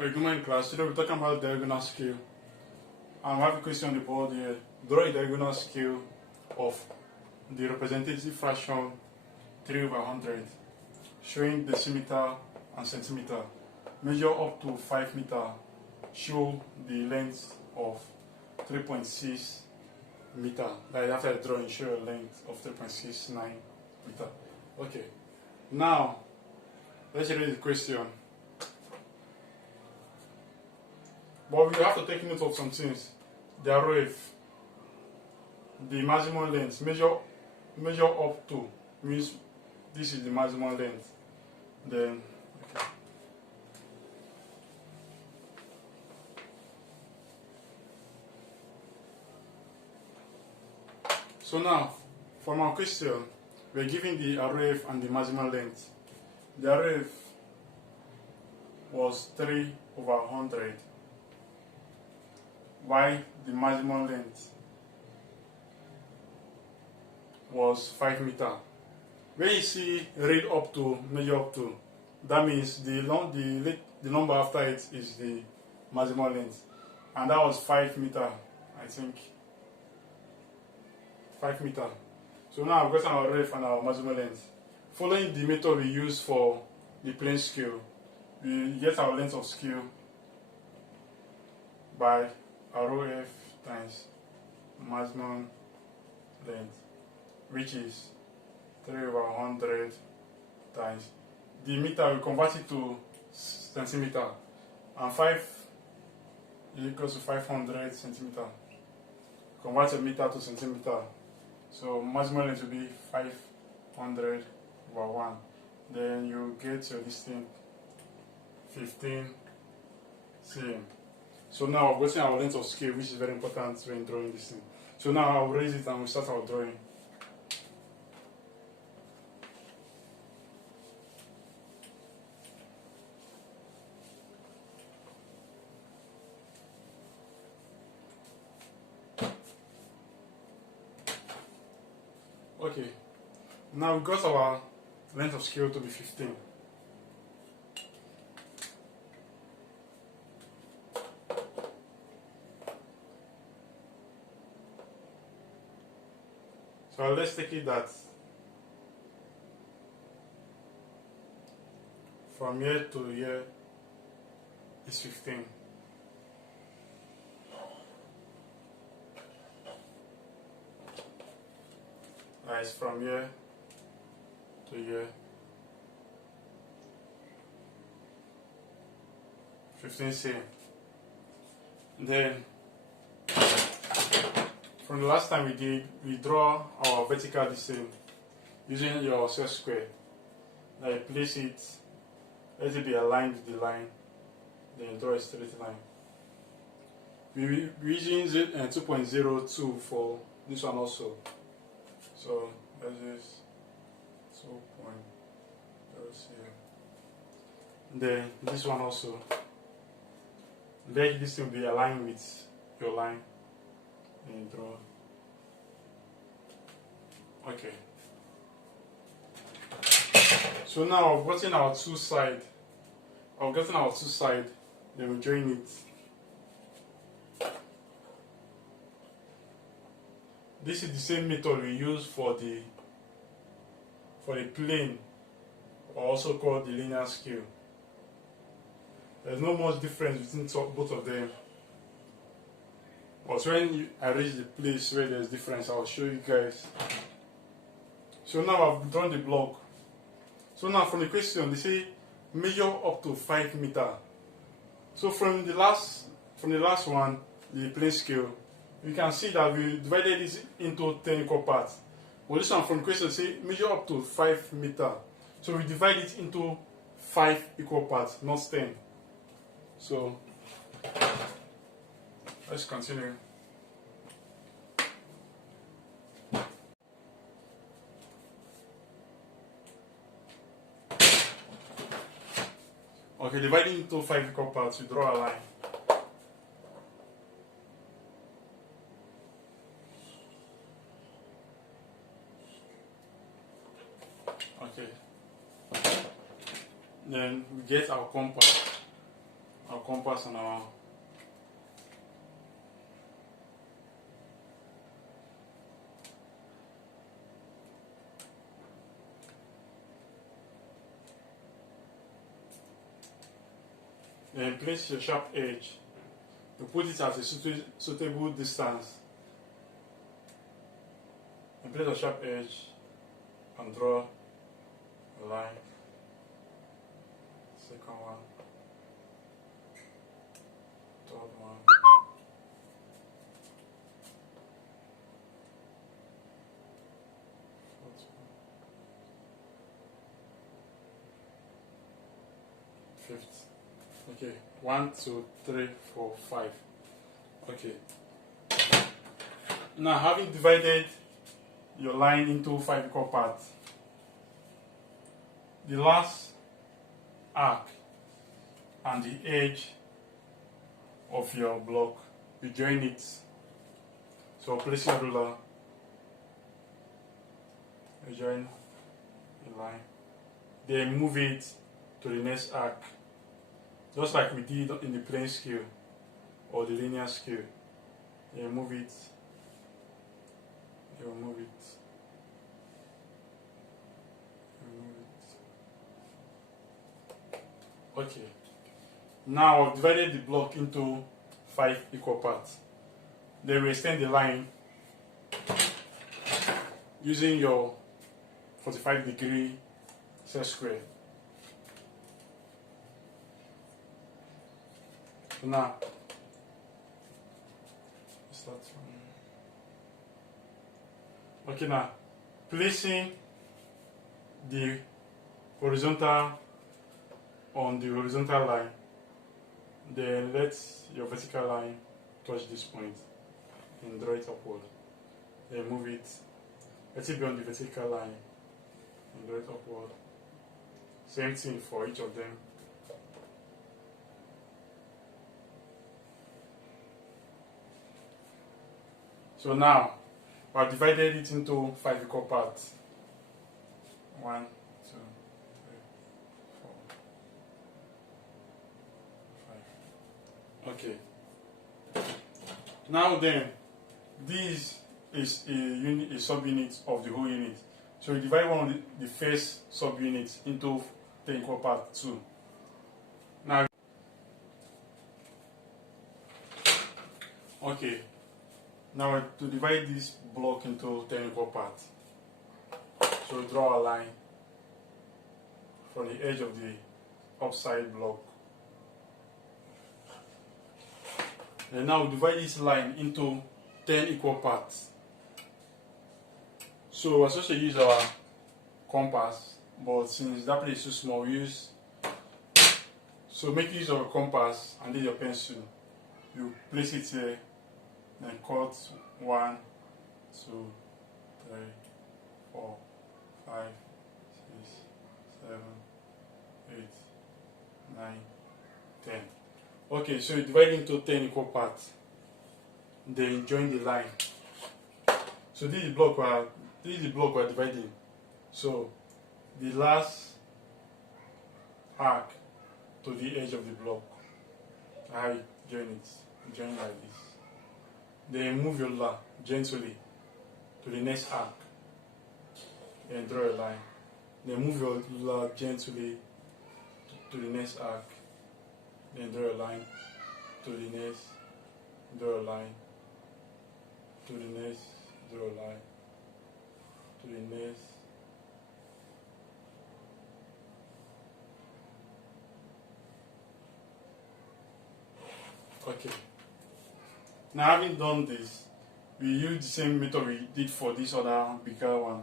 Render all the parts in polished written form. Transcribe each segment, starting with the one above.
Good morning, class. Today we're talking about diagonal scale. I have a question on the board here. Draw a diagonal scale of the representative fraction 3/100, showing decimeter and centimeter. Measure up to 5 meter. Show the length of 3.6 meter. Like after the drawing, show a length of 3.69 meter. Okay. Now, let's read the question. But we have to take note of some things. The RF, the maximum length, measure up to means this is the maximum length. Then okay. So now, from our question, we're given the RF and the maximum length. The RF was 3/100. While the maximum length was 5 meter. When you see read up to, measure up to, that means the number after it is the maximum length, and that was 5 meter. I think 5 meter. So now I've got our ref and our maximum length. Following the method we use for the plane scale, we get our length of scale by ROF times maximum length, which is 3/100 times the meter. We convert it to centimeter, and 5 is equal to 500 centimeter. Convert a meter to centimeter, so maximum length will be 500/1. Then you get your distance 15 cm. So now I've gotten our length of scale, which is very important when drawing this thing. So now I'll raise it and we'll start our drawing. Okay, now we've got our length of scale to be 15. So let's take it that from here to here is 15. That is from here to here 15 cm. Then from the last time we draw our vertical distance using your set square. Now you place it, let it be aligned with the line, then you draw a straight line. We're using 2.02 for this one also. So let's use 2.0. Then this one also. Let this thing be aligned with your line. And draw. Okay. So now I've gotten our two sides. Then we join it. This is the same method we use for the plane, or also called the linear scale. There's no much difference between both of them. But when I reach the place where there's difference, I'll show you guys. So now I've drawn the block. So now from the question, they say measure up to 5 meter. So from the last one, the plane scale, you can see that we divided this into 10 equal parts. Well, this one from the question say measure up to 5 meter. So we divide it into 5 equal parts, not 10. So let's continue. Okay, dividing into 5 equal parts, we draw a line. Okay. Then we get our compass. our compass and our then place your sharp edge. You put it at a suitable distance. And place a sharp edge and draw a line. Second one. Third one. Fourth one. Fifth. Okay. 1, 2, 3, 4, 5. Okay. Now, having divided your line into 5 equal parts, the last arc and the edge of your block, you join it. So place your ruler, you join the line, then move it to the next arc, just like we did in the plane scale or the linear scale. You move it, you move it, you move it. Okay. Now I've divided the block into 5 equal parts. Then we extend the line using your 45-degree set square. So now, start from. Okay, now placing the horizontal on the horizontal line, then let your vertical line touch this point and draw it upward. Then move it, let it be on the vertical line and draw it upward. Same thing for each of them. So now, we have divided it into 5 equal parts. 1, 2, 3, 4, 5. Okay. Now then, this is a subunit of the whole unit. So we divide one of the first subunits into 10 equal parts too. Now, okay. Now to divide this block into 10 equal parts, so draw a line from the edge of the upside block. And now we divide this line into 10 equal parts. So we're supposed to use our compass, but since that place is too small, we use. So make use of a compass and then your pencil. You place it here. Then cut 1, 2, 3, 4, 5, 6, 7, 8, 9, 10. Okay, so you divide into 10 equal parts. Then join the line. So this is the block we're dividing. So the last arc to the edge of the block, I join it. Join like this. Then move your ruler gently to the next arc and draw a line. Then move your ruler gently to the next arc, then draw a line to the next, draw a line to the next, draw a line to the next. Okay. Now, having done this, we use the same method we did for this other bigger one.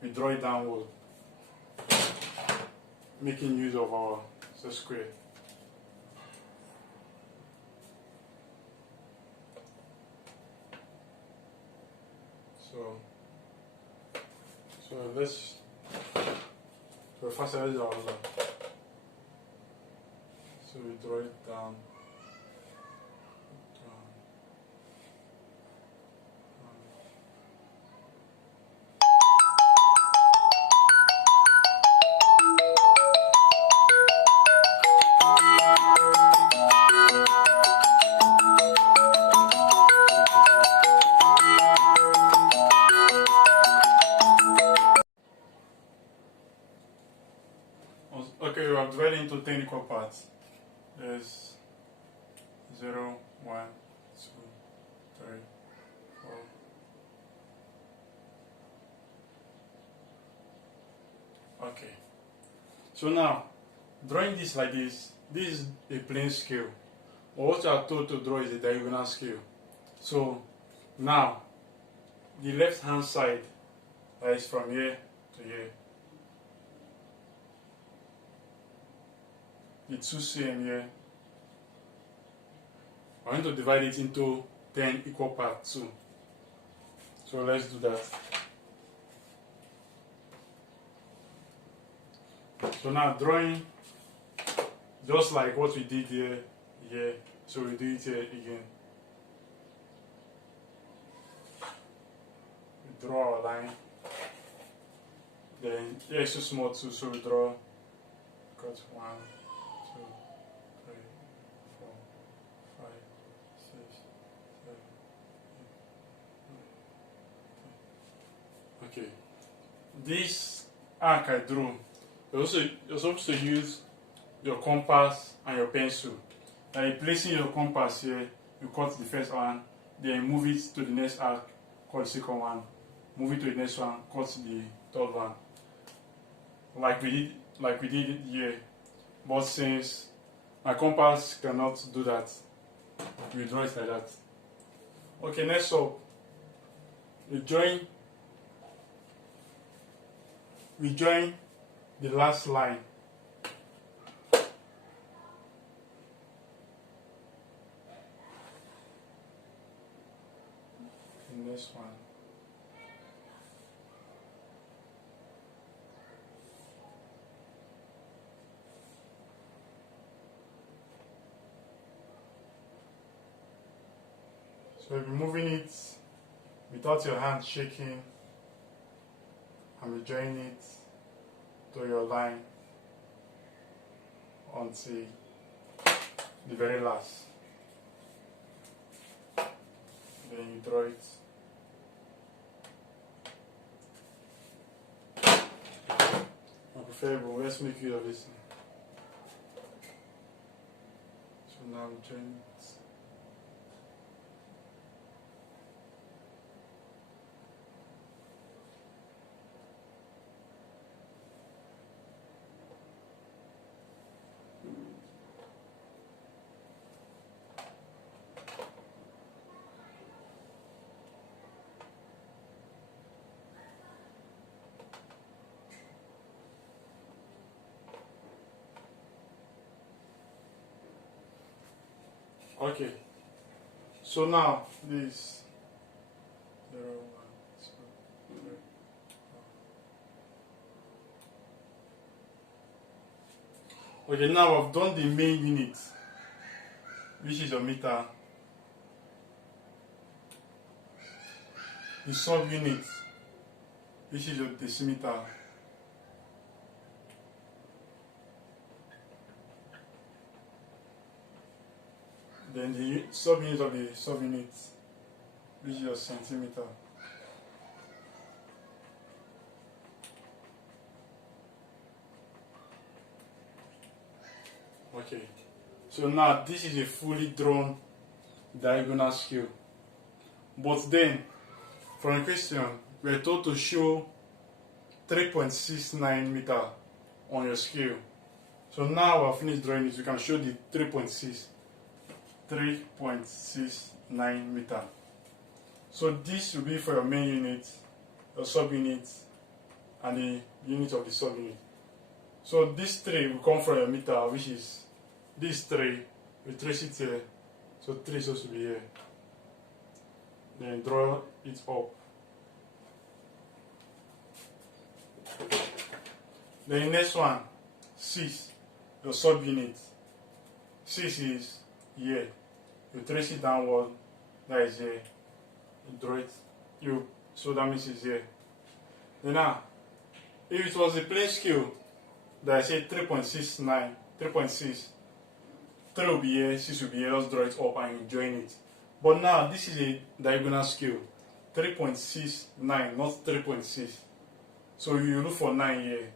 We draw it downward, making use of our set square. So let's facilitate our ruler. So we draw it down. Okay, we have divided into 10 equal parts. There's 0, 1, 2, 3, 4. Okay. So now, drawing this like this is a plane scale. What you are told to draw is a diagonal scale. So now, the left hand side, that is from here to here, the 2 cm here, I'm going to divide it into 10 equal parts too. So let's do that. So now drawing, just like what we did here, so we do it here again. We draw our line. Then here is too small too, so we draw, cut 1, 2, 3, 4, 5, 6, 7, 8, 9, 10. Okay. This arc I drew, you're supposed to use your compass and your pencil. By placing your compass here, you cut the first one, then move it to the next arc, cut the second one, move it to the next one, cut the third one. Like we did it here. But since my compass cannot do that, we draw it like that. Okay, next up, we join the last line. The next one. So you'll be moving it without your hand shaking, and be joining it to your line until the very last. Then you draw it. More preferable, let's make use of this. So now we join it. Okay, so now this 0, 1, 2, 3, 4. Okay, now I've done the main unit, which is your meter, the sub unit, which is your decimeter, then the sub-unit of the sub-unit, which is your centimeter. Okay, so now this is a fully drawn diagonal scale. But then, from the question, we are told to show 3.69 meter on your scale. So now I've finished drawing it, you can show the 3.69 meter. So this will be for your main unit, your sub-unit, and the unit of the sub-unit. So this 3 will come from your meter, which is this 3. We trace it here. So 3 is supposed to be here. Then draw it up. Then the next one, 6, your sub-unit. 6 is here. You trace it downward, that is here. You draw it, so that means it's here. Then now, if it was a plane scale that I say 3.69, 3.6, 3 will be here, 6 will be here, let's draw it up and you join it. But now, this is a diagonal scale, 3.69, not 3.6. So you look for 9 here.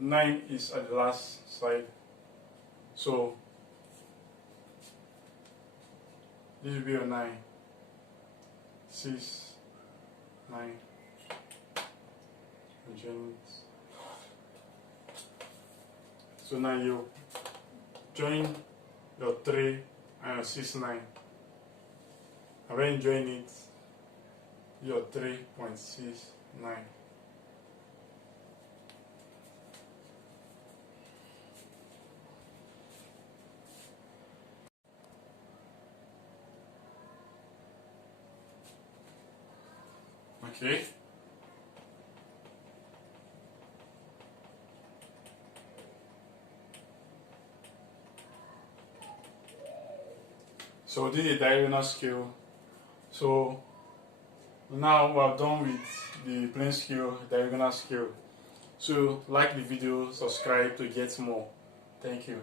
9 is at the last side. So this will be your 9. 6, 9. Join it. So now you join your 3 and your 6, 9. And when you join it, your 3.69. Okay. So this is a diagonal scale. So now we are done with the plane scale, diagonal scale. So like the video, subscribe to get more. Thank you.